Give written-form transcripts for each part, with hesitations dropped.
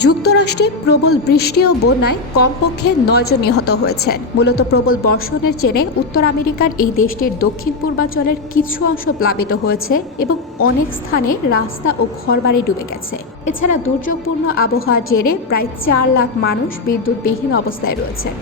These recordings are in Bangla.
যুক্তরাষ্ট্রে প্রবল বৃষ্টি ও বন্যায় কমপক্ষে 9 জন নিহত হয়েছেন। মূলত প্রবল বর্ষণের জেরে উত্তর আমেরিকার এই দেশটির দক্ষিণ পূর্বাঞ্চলের কিছু অংশ প্লাবিত হয়েছে এবং অনেক স্থানে রাস্তা ও ঘরবাড়ি ডুবে গেছে। এছাড়া দুর্যোগপূর্ণ আবহাওয়ার জেরে প্রায় 4 লাখ মানুষ বিদ্যুৎবিহীন অবস্থায় রয়েছেন।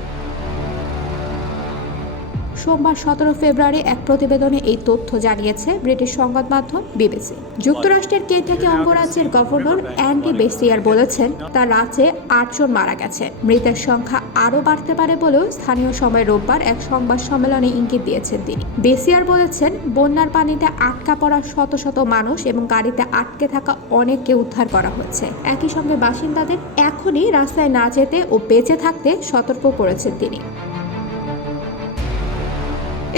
সোমবার 17 ফেব্রুয়ারি এক প্রতিবেদনে এই তথ্য জানিয়েছে ব্রিটিশ সংবাদ মাধ্যম বিবিসি। যুক্তরাষ্ট্রের কেন্টাকি অঙ্গরাজ্যের গভর্নর অ্যান্ডি বেসিয়ার বলেছেন, তার রাজ্যে 8 জন মারা গেছে। মৃতের সংখ্যা আরও বাড়তে পারে বলেও স্থানীয় সময় রোববার এক সংবাদ সম্মেলনে ইঙ্গিত দিয়েছেন তিনি। বেসিয়ার বলেছেন, বন্যার পানিতে আটকা পড়া শত শত মানুষ এবং গাড়িতে আটকে থাকা অনেককে উদ্ধার করা হয়েছে। একই সঙ্গে বাসিন্দাদের এখনই রাস্তায় না যেতে ও বেঁচে থাকতে সতর্ক করেছেন তিনি।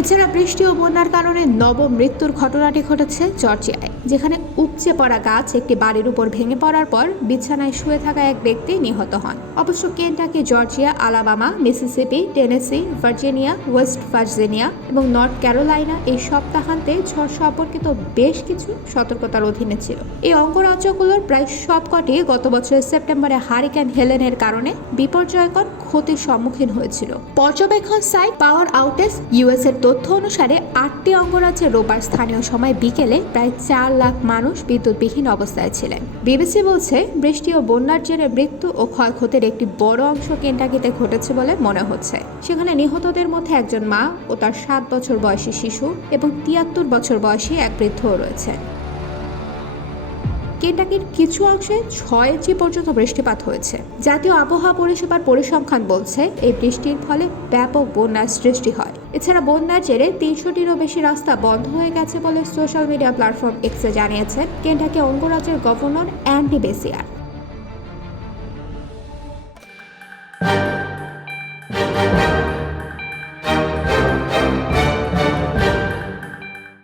এছাড়া বৃষ্টি ও বন্যার কারণে নবম মৃত্যুর ঘটনাটি ঘটেছে জর্জিয়ায়, যেখানে উপচে পড়া গাছ একটি বাড়ির উপর ভেঙে পড়ার পর বিছানায় শুয়ে থাকা এক ব্যক্তি নিহত হন। অবশ্য Kentucky, Georgia, Alabama, Mississippi, Tennessee, Virginia, West Virginia এবং নর্থ ক্যারোলাইনা এই সপ্তাহান্তে ঝড় সম্পর্কিত বেশ কিছু সতর্কতার অধীনে ছিল। এই অঙ্গরাজ্যগুলোর প্রায় সবকটি গত বছরের সেপ্টেম্বরে হারিকেন হেলেনের কারণে বিপর্যয়কর ক্ষতির সম্মুখীন হয়েছিল। পর্যবেক্ষণ সাইট পাওয়ার আউটেজ ইউএস এর তথ্য অনুসারে 8টি অঙ্গরাজ্যে রোববার স্থানীয় সময় বিকেলে প্রায় 4 লাখ মানুষ বিদ্যুৎবিহীন অবস্থায় ছিলেন। বিবিসি বলছে, বৃষ্টি ও বন্যার জেরে মৃত্যু ও ক্ষয়ক্ষতির একটি বড় অংশ কেন্টাকিতে ঘটেছে বলে মনে হচ্ছে। সেখানে নিহতদের মধ্যে একজন মা ও তার 7 বছর বয়সী শিশু এবং 73 বছর বয়সী এক বৃদ্ধও রয়েছে। কেন্টাকির কিছু অংশে 6 ইঞ্চি পর্যন্ত বৃষ্টিপাত হয়েছে। জাতীয় আবহাওয়া পরিষেবার পরিসংখ্যান বলছে, এই বৃষ্টির ফলে ব্যাপক বন্যার সৃষ্টি হয়। এছাড়া বন্যার জেরে 300টিরও বেশি রাস্তা বন্ধ হয়ে গেছে বলে সোশ্যাল মিডিয়া প্ল্যাটফর্ম এক্সে জানিয়েছেন কেন্টাকি অঙ্গরাজ্যের গভর্নর অ্যান্ডি বেসিয়ার।